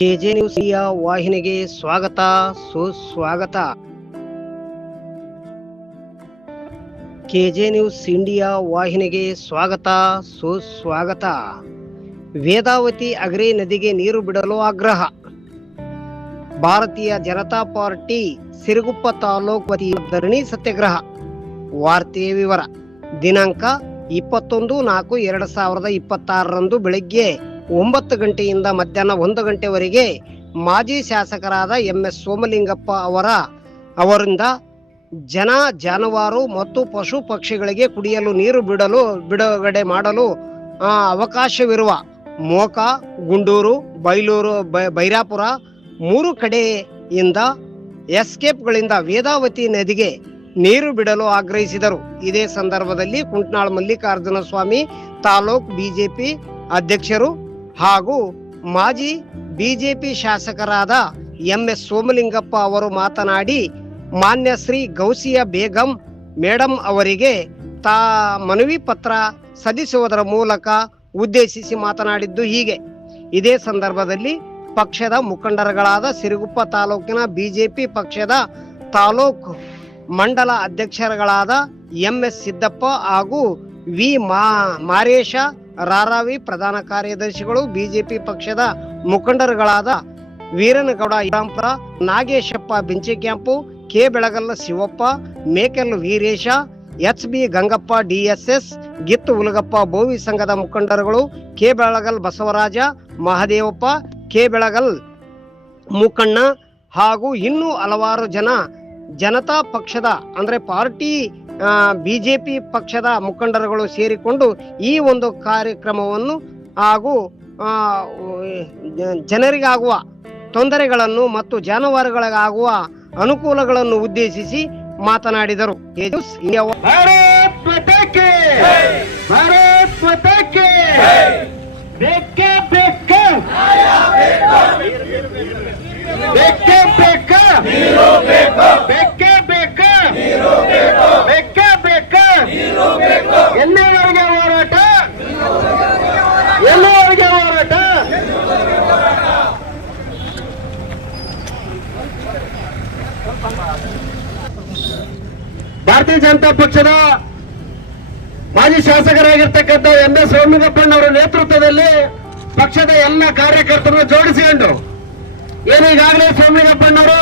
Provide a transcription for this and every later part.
K J news India ವಾಹಿನಿಗೆ ಸ್ವಾಗತ ಸುಸ್ವಾಗತ. ಕೆಜೆ ನ್ಯೂಸ್ ಇಂಡಿಯಾ ವಾಹಿನಿಗೆ ಸ್ವಾಗತ ಸುಸ್ವಾಗತ. ವೇದಾವತಿ ಅಗ್ರೆ ನದಿಗೆ ನೀರು ಬಿಡಲು ಆಗ್ರಹ. ಭಾರತೀಯ ಜನತಾ ಪಾರ್ಟಿ ಸಿರುಗುಪ್ಪ ತಾಲೂಕು ವತಿಯ ಧರಣಿ ಸತ್ಯಾಗ್ರಹ. ವಾರ್ತೆಯ ವಿವರ. ದಿನಾಂಕ 21/4/2026 ಬೆಳಗ್ಗೆ 9 ಗಂಟೆಯಿಂದ ಮಧ್ಯಾಹ್ನ 1 ಗಂಟೆವರೆಗೆ ಮಾಜಿ ಶಾಸಕರಾದ MS ಸೋಮಲಿಂಗಪ್ಪ ಅವರಿಂದ ಜನ, ಜಾನುವಾರು ಮತ್ತು ಪಶು ಪಕ್ಷಿಗಳಿಗೆ ಕುಡಿಯಲು ನೀರು ಬಿಡುಗಡೆ ಮಾಡಲು ಅವಕಾಶವಿರುವ ಮೋಕ, ಗುಂಡೂರು, ಬೈಲೂರು, ಬೈರಾಪುರ 3 ಕಡೆಯಿಂದ ಎಸ್ಕೇಪ್ಗಳಿಂದ ವೇದಾವತಿ ನದಿಗೆ ನೀರು ಬಿಡಲು ಆಗ್ರಹಿಸಿದರು. ಇದೇ ಸಂದರ್ಭದಲ್ಲಿ ಕುಂಟ್ನಾಳ್ ಮಲ್ಲಿಕಾರ್ಜುನ ಸ್ವಾಮಿ ತಾಲೂಕ್ ಬಿಜೆಪಿ ಅಧ್ಯಕ್ಷರು ಹಾಗೂ ಮಾಜಿ ಬಿಜೆಪಿ ಶಾಸಕರಾದ MS ಸೋಮಲಿಂಗಪ್ಪ ಅವರು ಮಾತನಾಡಿ, ಮಾನ್ಯ ಶ್ರೀ ಗೌಸಿಯಾ ಬೇಗಂ ಮೇಡಂ ಅವರಿಗೆ ಮನವಿ ಪತ್ರ ಸಲ್ಲಿಸುವುದರ ಮೂಲಕ ಉದ್ದೇಶಿಸಿ ಮಾತನಾಡಿದ್ದು ಹೀಗೆ. ಇದೇ ಸಂದರ್ಭದಲ್ಲಿ ಪಕ್ಷದ ಮುಖಂಡರುಗಳಾದ ಸಿರುಗುಪ್ಪ ತಾಲೂಕಿನ ಬಿಜೆಪಿ ಪಕ್ಷದ ತಾಲೂಕು ಮಂಡಲ ಅಧ್ಯಕ್ಷರುಗಳಾದ MS ಸಿದ್ದಪ್ಪ ಹಾಗೂ ವಿ ಮಾರೇಶ ರಾರಾವಿ, ಪ್ರಧಾನ ಕಾರ್ಯದರ್ಶಿಗಳು, ಬಿಜೆಪಿ ಪಕ್ಷದ ಮುಖಂಡರುಗಳಾದ Veeranagouda Irampura, Nageshappa Benchicamp, K Belagalla Shivappa, Mekel Veeresha, HB Gangappa, DSS ಗಿತ್ತು ಉಲಗಪ್ಪ, ಬೋವಿ ಸಂಘದ ಮುಖಂಡರುಗಳು ಕೆ ಬೆಳಗಲ್ ಬಸವರಾಜ, ಮಹದೇವಪ್ಪ, ಕೆ ಬೆಳಗಲ್ ಮೂಕಣ್ಣ ಹಾಗೂ ಇನ್ನೂ ಹಲವಾರು ಜನ ಜನತಾ ಪಕ್ಷದ ಅಂದ್ರೆ ಪಾರ್ಟಿ ಬಿಜೆಪಿ ಪಕ್ಷದ ಮುಖಂಡರುಗಳು ಸೇರಿಕೊಂಡು ಈ ಒಂದು ಕಾರ್ಯಕ್ರಮವನ್ನು ಹಾಗೂ ಜನರಿಗಾಗುವ ತೊಂದರೆಗಳನ್ನು ಮತ್ತು ಜಾನುವಾರುಗಳಿಗಾಗುವ ಅನುಕೂಲಗಳನ್ನು ಉದ್ದೇಶಿಸಿ ಮಾತನಾಡಿದರು. ಎಲ್ಲಿವರೆಗೆ ಹೋರಾಟ? ಎಲ್ಲಿವರೆಗೆ ಹೋರಾಟ? ಭಾರತೀಯ ಜನತಾ ಪಕ್ಷದ ಮಾಜಿ ಶಾಸಕರಾಗಿರ್ತಕ್ಕಂಥ MS ಸೋಮಲಿಂಗಪ್ಪನವರ ನೇತೃತ್ವದಲ್ಲಿ ಪಕ್ಷದ ಎಲ್ಲ ಕಾರ್ಯಕರ್ತರನ್ನು ಜೋಡಿಸಿಕೊಂಡು ಈಗಾಗಲೇ ಸೋಮಲಿಂಗಪ್ಪನವರು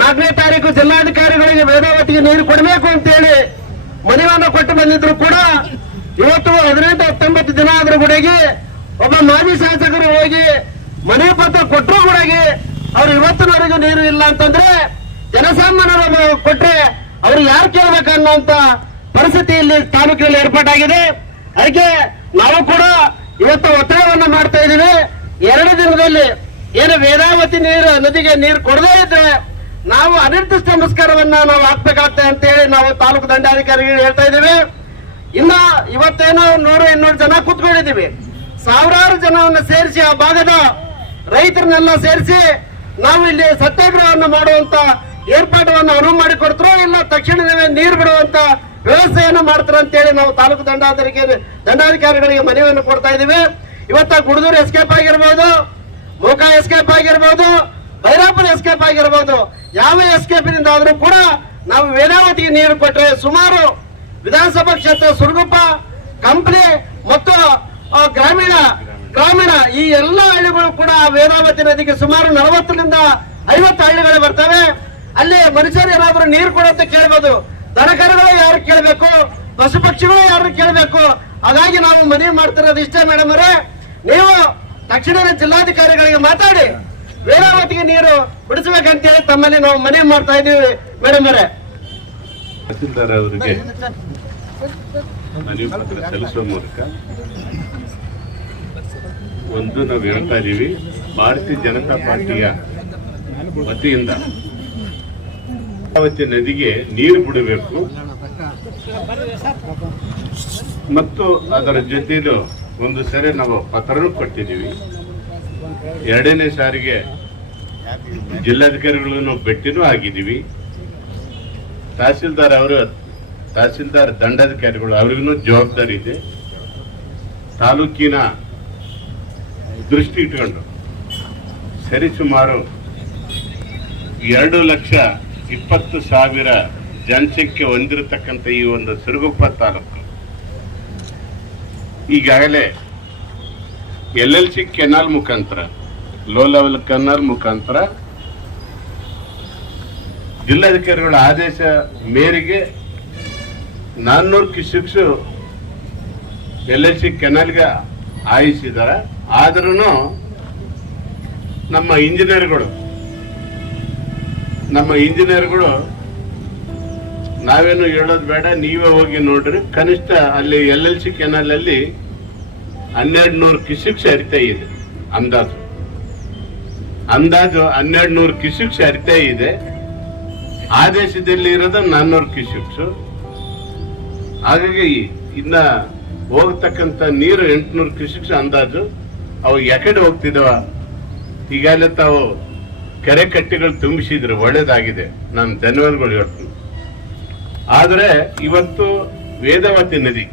4ನೇ ತಾರೀಕು ಜಿಲ್ಲಾಧಿಕಾರಿಗಳಿಗೆ ವೇದಾವತಿಗೆ ನೀರು ಕೊಡಬೇಕು ಅಂತೇಳಿ ಮನವಿಯನ್ನು ಕೊಟ್ಟು ಬಂದಿದ್ರು ಕೂಡ ಇವತ್ತು 18-19 ದಿನ ಆದ್ರೂ ಕೂಡ ಒಬ್ಬ ಮಾಜಿ ಶಾಸಕರು ಹೋಗಿ ಮನವಿ ಪತ್ರ ಕೊಟ್ಟರು ಕೂಡ ಅವ್ರು ಇವತ್ತಿನವರೆಗೂ ನೀರು ಇಲ್ಲ ಅಂತಂದ್ರೆ ಜನಸಾಮಾನ್ಯರು ಕೊಟ್ರೆ ಅವ್ರು ಯಾರು ಕೇಳ್ಬೇಕನ್ನುವಂತ ಪರಿಸ್ಥಿತಿ ಇಲ್ಲಿ ತಾಲೂಕಿನಲ್ಲಿ ಏರ್ಪಾಟಾಗಿದೆ. ಅದಕ್ಕೆ ನಾವು ಕೂಡ ಇವತ್ತು ಒತ್ತಾಯವನ್ನು ಮಾಡ್ತಾ ಇದ್ದೀವಿ. 2 ದಿನದಲ್ಲಿ ಏನು ವೇದಾವತಿ ನದಿಗೆ ನೀರು ಕೊಡದೇ ಇದ್ರೆ ನಾವು ಅನಿರ್ದಿಷ್ಟ ನಮಸ್ಕಾರವನ್ನ ನಾವು ಹಾಕ್ಬೇಕಾಗ್ತದೆ ಅಂತ ಹೇಳಿ ನಾವು ತಾಲೂಕು ದಂಡಾಧಿಕಾರಿಗಳು ಹೇಳ್ತಾ ಇದ್ದೀವಿ. ಇನ್ನ ಇವತ್ತೇನೋ 100-200 ಜನ ಕೂತ್ಕೊಂಡಿದ್ದೀವಿ. ಸಾವಿರಾರು ಜನವನ್ನ ಸೇರಿಸಿ ಆ ಭಾಗದ ರೈತರನ್ನೆಲ್ಲ ಸೇರಿಸಿ ನಾವು ಇಲ್ಲಿ ಸತ್ಯಾಗ್ರಹವನ್ನು ಮಾಡುವಂತ ಏರ್ಪಾಟನ್ನು ಅನುವು ಮಾಡಿಕೊಡ್ತಾರೋ ಇಲ್ಲ ತಕ್ಷಣವೇ ನೀರು ಬಿಡುವಂತ ವ್ಯವಸ್ಥೆಯನ್ನು ಮಾಡ್ತಾರೆ ಅಂತ ಹೇಳಿ ನಾವು ತಾಲೂಕು ದಂಡಾಧಿಕಾರಿಗಳಿಗೆ ಮನವಿಯನ್ನು ಕೊಡ್ತಾ ಇದ್ದೀವಿ. ಇವತ್ತ ಗುಡದೂರು ಎಸ್ಕೇಪ್ ಆಗಿರ್ಬೋದು, ಮೋಕ ಎಸ್ಕೇಪ್ ಆಗಿರ್ಬೋದು, ಬೈರಾಪುರ ಎಸ್ಕೇಪ್ ಆಗಿರ್ಬೋದು, ಯಾವ ಎಸ್ಕೇಪಿನಿಂದ ಆದ್ರೂ ಕೂಡ ನಾವು ವೇದಾವತಿಗೆ ನೀರು ಕೊಟ್ಟರೆ ಸುಮಾರು ವಿಧಾನಸಭಾ ಕ್ಷೇತ್ರ ಸುರಗುಪ್ಪ, ಕಂಪ್ಲಿ ಮತ್ತು ಗ್ರಾಮೀಣ ಈ ಎಲ್ಲ ಹಳ್ಳಿಗಳು ಕೂಡ ವೇದಾವತಿ ನದಿಗೆ ಸುಮಾರು 40-50 ಹಳ್ಳಿಗಳು ಬರ್ತವೆ. ಅಲ್ಲಿ ಮನುಷ್ಯರು ಏನಾದ್ರೂ ನೀರು ಕೊಡುವಂತ ಕೇಳಬಹುದು, ದನಕರುಗಳು ಯಾರು ಕೇಳಬೇಕು, ಪಶು ಪಕ್ಷಿಗಳು ಯಾರು ಕೇಳಬೇಕು. ಹಾಗಾಗಿ ನಾವು ಮನವಿ ಮಾಡ್ತಿರೋದು ಇಷ್ಟೇ ಮೇಡಮ್ ಅವರೇ, ನೀವು ತಕ್ಷಣ ಜಿಲ್ಲಾಧಿಕಾರಿಗಳಿಗೆ ಮಾತಾಡಿ ವೇದಾವತಿಗೆ ನೀರು ಬಿಡಿಸಬೇಕಂತೇಳಿ ತಮ್ಮಲ್ಲಿ ನಾವು ಮನವಿ ಮಾಡ್ತಾ ಇದ್ದೀವಿ ಮೇಡಮ್ ಅವರೇ. ತಹಸೀಲ್ದಾರ್ ಅವರಿಗೆ ಮನವಿ ಪತ್ರ ಸಲ್ಲಿಸುವ ಮೂಲಕ ಒಂದು ನಾವು ಹೇಳ್ತಾ ಇದ್ದೀವಿ, ಭಾರತೀಯ ಜನತಾ ಪಾರ್ಟಿಯ ವತಿಯಿಂದ ವೇದಾವತಿ ನದಿಗೆ ನೀರು ಬಿಡಬೇಕು ಮತ್ತು ಅದರ ಜೊತೆಲು ಒಂದು ಸರಿ ನಾವು ಪತ್ರನೂ ಕೊಟ್ಟಿದ್ದೀವಿ. 2ನೇ ಸಾರಿಗೆ ಜಿಲ್ಲಾಧಿಕಾರಿಗಳನ್ನು ಭೇಟಿನೂ ಆಗಿದ್ದೀವಿ. ತಹಸೀಲ್ದಾರ್ ದಂಡಾಧಿಕಾರಿಗಳು ಅವ್ರಿಗೂ ಜವಾಬ್ದಾರಿ ಇದೆ. ತಾಲೂಕಿನ ದೃಷ್ಟಿ ಇಟ್ಕೊಂಡು ಸರಿಸುಮಾರು 2,20,000 ಜನಸಂಖ್ಯೆ ಹೊಂದಿರತಕ್ಕಂಥ ಈ ಒಂದು ಸಿರುಗುಪ್ಪ ತಾಲೂಕು ಈಗಾಗಲೇ LLC ಕೆನಾಲ್ ಮುಖಾಂತರ, ಲೋ ಲೆವೆಲ್ ಕೆನಾಲ್ ಮುಖಾಂತರ ಜಿಲ್ಲಾಧಿಕಾರಿಗಳ ಆದೇಶ ಮೇರೆಗೆ 400 ಕ್ಯೂಸೆಕ್ಸ್ LLC ಕೆನಾಲ್ಗೆ ಹಾಯಿಸಿದ್ದಾರೆ. ಆದ್ರೂ ನಮ್ಮ ಇಂಜಿನಿಯರ್ಗಳು ನಾವೇನು ಹೇಳೋದು ಬೇಡ, ನೀವೇ ಹೋಗಿ ನೋಡ್ರಿ. ಕನಿಷ್ಠ ಅಲ್ಲಿ LLC ಕೆನಾಲ್ ಅಲ್ಲಿ 1200 ಕ್ಯೂಸೆಕ್ಸ್ ಹರಿತಾ ಇದೆ. ಅಂದಾಜು 1200 ಕ್ಯೂಸೆಕ್ಸ್ ಹರಿತಾ ಇದೆ. ಆದೇಶದಲ್ಲಿ ಇರೋದು 400 ಕ್ಯೂಸೆಕ್ಸ್. ಹಾಗಾಗಿ ಇನ್ನ ಹೋಗ್ತಕ್ಕಂಥ ನೀರು 800 ಕ್ಯೂಸೆಕ್ಸ್ ಅಂದಾಜು. ಅವು ಯಾಕಡೆ ಹೋಗ್ತಿದವ? ಈಗಾಗಲೇ ತಾವು ಕೆರೆ ಕಟ್ಟೆಗಳು ತುಂಬಿಸಿದ್ರು, ಒಳ್ಳೇದಾಗಿದೆ, ನಾನು ಧನ್ಯವಾದಗಳು ಹೇಳ್ತೀನಿ. ಆದರೆ ಇವತ್ತು ವೇದಾವತಿ ನದಿ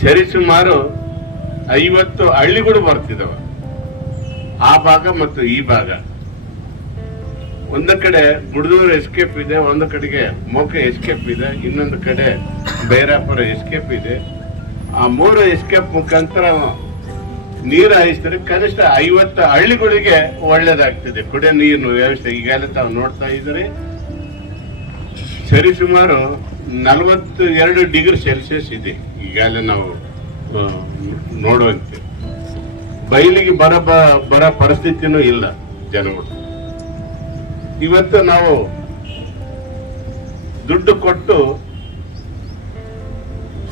ಸರಿಸುಮಾರು 50 ಹಳ್ಳಿಗಳು ಬರ್ತಿದವ. ಆ ಭಾಗ ಮತ್ತು ಈ ಭಾಗ, ಒಂದು ಕಡೆ ಗುಡ್ದೂರು ಎಸ್ಕೇಪ್ ಇದೆ, ಒಂದು ಕಡೆಗೆ ಮೋಕೆ ಎಸ್ಕೇಪ್ ಇದೆ, ಇನ್ನೊಂದು ಕಡೆ ಬೈರಾಪುರ ಎಸ್ಕೇಪ್ ಇದೆ. ಆ 3 ಎಸ್ಕೇಪ್ ಮುಖಾಂತರ ನೀರು ಹಾಯಿಸಿದ್ರೆ ಕನಿಷ್ಠ 50 ಹಳ್ಳಿಗಳಿಗೆ ಒಳ್ಳೇದಾಗ್ತದೆ ಕುಡಿಯೋ ನೀರಿನ ವ್ಯವಸ್ಥೆ. ಈಗಾಗಲೇ ತಾವು ನೋಡ್ತಾ ಇದ್ರೆ ಸರಿಸುಮಾರು 42 ಡಿಗ್ರಿ ಸೆಲ್ಸಿಯಸ್ ಇದೆ ಈಗಾಗಲೇ ನಾವು ನೋಡುವಂತೆ. ಬಯಲಿಗೆ ಬರ ಪರಿಸ್ಥಿತಿನೂ ಇಲ್ಲ ಜನಗಳು. ಇವತ್ತು ನಾವು ದುಡ್ಡು ಕೊಟ್ಟು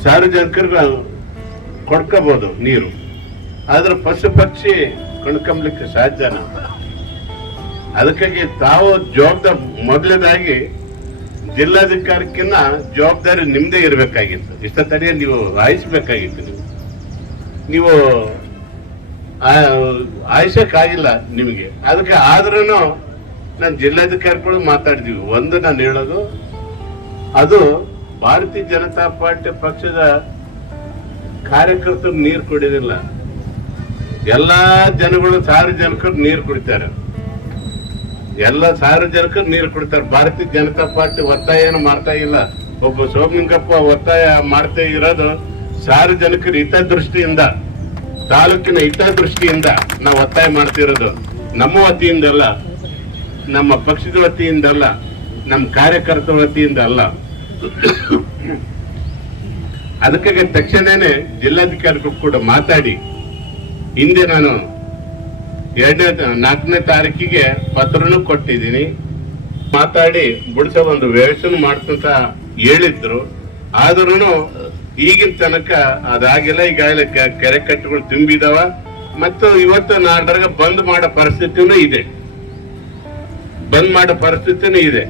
ಸಾರ್ವಜನಿಕರಿಗೆ ಕೊಡ್ಕೋಬಹುದು ನೀರು, ಆದ್ರೆ ಪಶು ಪಕ್ಷಿ ಕೊಂಡ್ಕೊಂಬ್ಲಿಕ್ಕೆ ಸಾಧ್ಯನ? ಅದಕ್ಕಾಗಿ ತಾವು ಜವಾಬ್ದಾರಿ, ಮೊದಲನೇದಾಗಿ ಜಿಲ್ಲಾಧಿಕಾರಕ್ಕಿನ್ನ ಜವಾಬ್ದಾರಿ ನಿಮ್ದೇ ಇರಬೇಕಾಗಿತ್ತು. ಇಷ್ಟೊತ್ತಡಿಗೆ ನೀವು ಹಾಯಿಸ್ಬೇಕಾಗಿತ್ತು. ನೀವು ಹಾಯಿಸಕ್ಕಾಗಿಲ್ಲ ನಿಮಗೆ. ಅದಕ್ಕೆ ಆದ್ರೂ ನಾನು ಜಿಲ್ಲಾಧಿಕಾರಿಗಳು ಮಾತಾಡಿದೀವಿ. ಒಂದು ನಾನು ಹೇಳೋದು, ಅದು ಭಾರತೀಯ ಜನತಾ ಪಾರ್ಟಿ ಪಕ್ಷದ ಕಾರ್ಯಕರ್ತರು ನೀರು ಕುಡಿಯೋದಿಲ್ಲ. ಎಲ್ಲಾ ಜನಗಳು, ಸಾರ್ವಜನಿಕರು ನೀರು ಕುಡಿತಾರೆ. ಎಲ್ಲ ಸಾರ್ವಜನಿಕರು ನೀರು ಕುಡಿತಾರೆ. ಭಾರತೀಯ ಜನತಾ ಪಾರ್ಟಿ ಒತ್ತಾಯ ಮಾಡ್ತಾ ಇಲ್ಲ. ಒಬ್ಬ ಸೋಮಲಿಂಗಪ್ಪ ಒತ್ತಾಯ ಮಾಡ್ತಾ ಇರೋದು ಸಾರ್ವಜನಿಕರ ಹಿತದೃಷ್ಟಿಯಿಂದ, ತಾಲೂಕಿನ ಹಿತದೃಷ್ಟಿಯಿಂದ ನಾವು ಒತ್ತಾಯ ಮಾಡ್ತಿರೋದು. ನಮ್ಮ ವತಿಯಿಂದ ಅಲ್ಲ, ನಮ್ಮ ಪಕ್ಷದ ವತಿಯಿಂದ ಅಲ್ಲ, ನಮ್ಮ ಕಾರ್ಯಕರ್ತರ ವತಿಯಿಂದ ಅಲ್ಲ. ಅದಕ್ಕಾಗಿ ತಕ್ಷಣನೇ ಜಿಲ್ಲಾಧಿಕಾರಿಗಳು ಕೂಡ ಮಾತಾಡಿ, ಹಿಂದೆ ನಾನು 4ನೇ ತಾರೀಕಿಗೆ ಪತ್ರನೂ ಕೊಟ್ಟಿದ್ದೀನಿ. ಮಾತಾಡಿ ಬಿಡಿಸೋ ಒಂದು ವ್ಯವಸ್ಥೆ ಮಾಡ್ತಂತ ಹೇಳಿದ್ರು. ಆದ್ರೂ ಈಗಿನ ತನಕ ಅದಾಗಿಲ್ಲ. ಈಗಾಗಲೇ ಕೆರೆ ಕಟ್ಟೆಗಳು ತುಂಬಿದಾವ ಮತ್ತು ಇವತ್ತು ನಾಡ್ರಾಗ ಬಂದ್ ಮಾಡೋ ಪರಿಸ್ಥಿತಿನೂ ಇದೆ.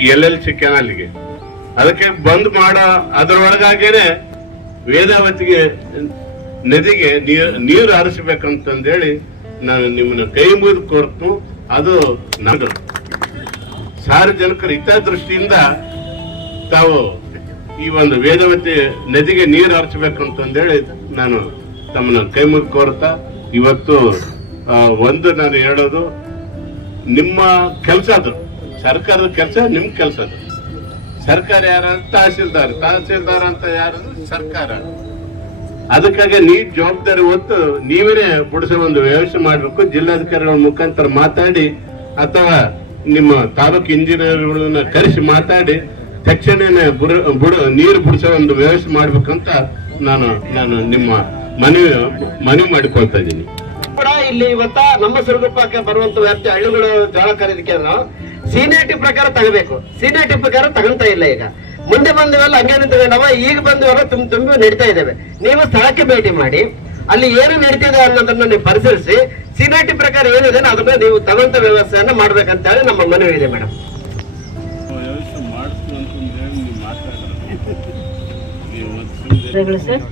ಈ LLC ಕೆನಾಲ್ಗೆ. ಅದಕ್ಕೆ ಬಂದ್ ಮಾಡೋ ಅದರೊಳಗಾಗೇನೆ ವೇದಾವತಿಗೆ ನದಿಗೆ ನೀರು ಹರಿಸಬೇಕಂತಂದೇಳಿ ನಾನು ನಿಮ್ಮನ್ನ ಕೈ ಮುಗಿದು ಕೋರ್ತು. ಅದು ನಮ್ದು ಸಾರ್ವಜನಿಕರ ಹಿತದೃಷ್ಟಿಯಿಂದ ತಾವು ಈ ಒಂದು ವೇದಾವತಿ ನದಿಗೆ ನೀರು ಹರಿಸಬೇಕಂತಂದೇಳಿ ನಾನು ತಮ್ಮನ್ನ ಕೈ ಮುಗಿದು ಕೋರ್ತಾ, ಇವತ್ತು ಒಂದು ನಾನು ಹೇಳೋದು, ನಿಮ್ಮ ಕೆಲಸ ಅದು, ಸರ್ಕಾರದ ಕೆಲಸ, ನಿಮ್ ಕೆಲಸ ಅದು. ಸರ್ಕಾರ ಯಾರ? ತಹಸೀಲ್ದಾರ್ ಅಂತ ಯಾರು? ಸರ್ಕಾರ. ಅದಕ್ಕಾಗಿ ನೀವು ಜವಾಬ್ದಾರಿ ಹೊತ್ತು ನೀವೇ ಬಿಡಿಸೋ ಒಂದು ವ್ಯವಸ್ಥೆ ಮಾಡಬೇಕು. ಜಿಲ್ಲಾಧಿಕಾರಿಗಳ ಮುಖಾಂತರ ಮಾತಾಡಿ ಅಥವಾ ನಿಮ್ಮ ತಾಲೂಕು ಇಂಜಿನಿಯರ್ಗಳನ್ನ ಕರೆಸಿ ಮಾತಾಡಿ ತಕ್ಷಣನೇ ನೀರು ಬಿಡಿಸೋ ಒಂದು ವ್ಯವಸ್ಥೆ ಮಾಡ್ಬೇಕಂತ ನಾನು ನಿಮ್ಮ ಮನವಿ ಮಾಡಿಕೊಳ್ತಾ ಇದ್ದೀನಿ. ಇಲ್ಲಿ ಇವತ್ತ ನಮ್ಮ ಸಿರುಗುಪ್ಪಕ್ಕೆ ಬರುವಂತ ವ್ಯಾಪ್ತಿ ಹಳ್ಳಿಗಳು ಜೋಳ ಖರೀದಿಕೆ ಸೀನಿಯಾರಿಟಿ ಪ್ರಕಾರ ತಗಬೇಕು. ಸೀನಿಯಾರಿಟಿ ಪ್ರಕಾರ ತಗೊಂತ ಇಲ್ಲ. ಈಗ ಮುಂದೆ ಬಂದವೆಲ್ಲ ಹಂಗೆ ನಿಂತ್ಕೊಂಡವ, ಈಗ ಬಂದವೆಲ್ಲ ತುಂಬಿ ನಡೀತಾ ಇದ್ದಾವೆ. ನೀವು ಸ್ಥಳಕ್ಕೆ ಭೇಟಿ ಮಾಡಿ ಅಲ್ಲಿ ಏನು ನಡೀತಿದೆ ಅನ್ನೋದನ್ನ ನೀವು ಪರಿಶೀಲಿಸಿ ಸೀನಿಯಾರಿಟಿ ಪ್ರಕಾರ ಏನಿದೆ ಅದನ್ನ ನೀವು ತಗೊಂತ ವ್ಯವಸ್ಥೆಯನ್ನ ಮಾಡ್ಬೇಕಂತ ಹೇಳಿ ನಮ್ಮ ಮನವಿ ಇದೆ ಮೇಡಮ್. ಸರ್,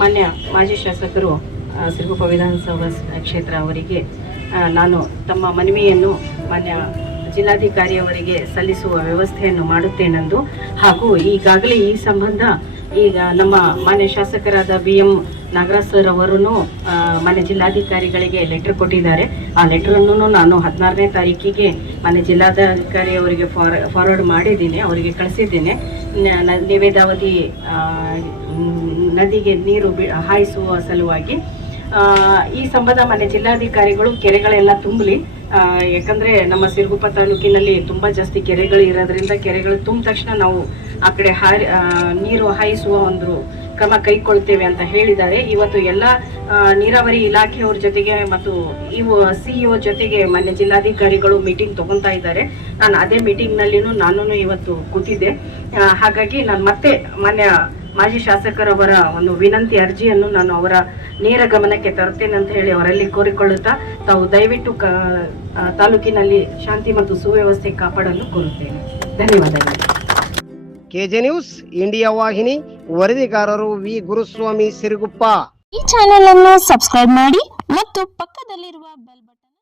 ಮಾನ್ಯ ಮಾಜಿ ಶಾಸಕರು ಸಿರುಗುಪ್ಪ ವಿಧಾನಸಭಾ ಕ್ಷೇತ್ರ ಅವರಿಗೆ ನಾನು ತಮ್ಮ ಮನವಿಯನ್ನು ಮಾನ್ಯ ಜಿಲ್ಲಾಧಿಕಾರಿಯವರಿಗೆ ಸಲ್ಲಿಸುವ ವ್ಯವಸ್ಥೆಯನ್ನು ಮಾಡುತ್ತೇನೆಂದು, ಹಾಗೂ ಈಗಾಗಲೇ ಈ ಸಂಬಂಧ ಈಗ ನಮ್ಮ ಮಾನ್ಯ ಶಾಸಕರಾದ BM ನಾಗರಾಜ್ ಸರ್ ಅವರು ಮಾನ್ಯ ಜಿಲ್ಲಾಧಿಕಾರಿಗಳಿಗೆ ಲೆಟರ್ ಕೊಟ್ಟಿದ್ದಾರೆ. ಆ ಲೆಟರನ್ನು ನಾನು 16ನೇ ತಾರೀಕಿಗೆ ಮಾನ್ಯ ಜಿಲ್ಲಾಧಿಕಾರಿ ಅವರಿಗೆ ಫಾರ್ವರ್ಡ್ ಮಾಡಿದ್ದೀನಿ, ಅವರಿಗೆ ಕಳಿಸಿದ್ದೇನೆ. ವೇದಾವತಿ ನದಿಗೆ ನೀರು ಹಾಯಿಸುವ ಸಲುವಾಗಿ ಈ ಸಂಬಂಧ ಮಾನ್ಯ ಜಿಲ್ಲಾಧಿಕಾರಿಗಳು ಕೆರೆಗಳೆಲ್ಲ ತುಂಬಲಿ. ಯಾಕಂದ್ರೆ ನಮ್ಮ ಸಿರುಗುಪ್ಪ ತಾಲೂಕಿನಲ್ಲಿ ತುಂಬಾ ಜಾಸ್ತಿ ಕೆರೆಗಳು ಇರೋದ್ರಿಂದ ಕೆರೆಗಳು ತುಂಬ ತಕ್ಷಣ ನಾವು ಆ ಕಡೆ ನೀರು ಹಾಯಿಸುವ ಒಂದು ಕ್ರಮ ಕೈಗೊಳ್ತೇವೆ ಅಂತ ಹೇಳಿದ್ದಾರೆ. ಇವತ್ತು ಎಲ್ಲ ನೀರಾವರಿ ಇಲಾಖೆಯವ್ರ ಜೊತೆಗೆ ಮತ್ತು CEO ಜೊತೆಗೆ ಮಾನ್ಯ ಜಿಲ್ಲಾಧಿಕಾರಿಗಳು ಮೀಟಿಂಗ್ ತಗೊಂತಾ ಇದ್ದಾರೆ. ನಾನು ಅದೇ ಮೀಟಿಂಗ್ನಲ್ಲಿನೂ ನಾನು ಇವತ್ತು ಕೂತಿದ್ದೆ. ಹಾಗಾಗಿ ನಾನು ಮತ್ತೆ ಮಾನ್ಯ ಮಾಜಿ ಶಾಸಕರವರ ಒಂದು ವಿನಂತಿ ಅರ್ಜಿಯನ್ನು ನಾನು ಅವರ ನೇರ ಗಮನಕ್ಕೆ ತರ್ತೇನೆ ಅಂತ ಹೇಳಿ ಅವರಲ್ಲಿ ಕೋರಿಕೊಳ್ಳುತ್ತಾ ತಾವು ದಯವಿಟ್ಟು ತಾಲೂಕಿನಲ್ಲಿ ಶಾಂತಿ ಮತ್ತು ಸುವ್ಯವಸ್ಥೆ ಕಾಪಾಡಲು ಕೋರುತ್ತೇನೆ. ಧನ್ಯವಾದಗಳು. KJ ನ್ಯೂಸ್ ಇಂಡಿಯಾ ವಾಹಿನಿ, ವರದಿಗಾರರು ವಿ ಗುರುಸ್ವಾಮಿ ಸಿರುಗುಪ್ಪ. ಈ ಚಾನೆಲ್ ಅನ್ನು ಸಬ್ಸ್ಕ್ರೈಬ್ ಮಾಡಿ ಮತ್ತು ಪಕ್ಕದಲ್ಲಿರುವ ಬೆಲ್ ಬಟನ್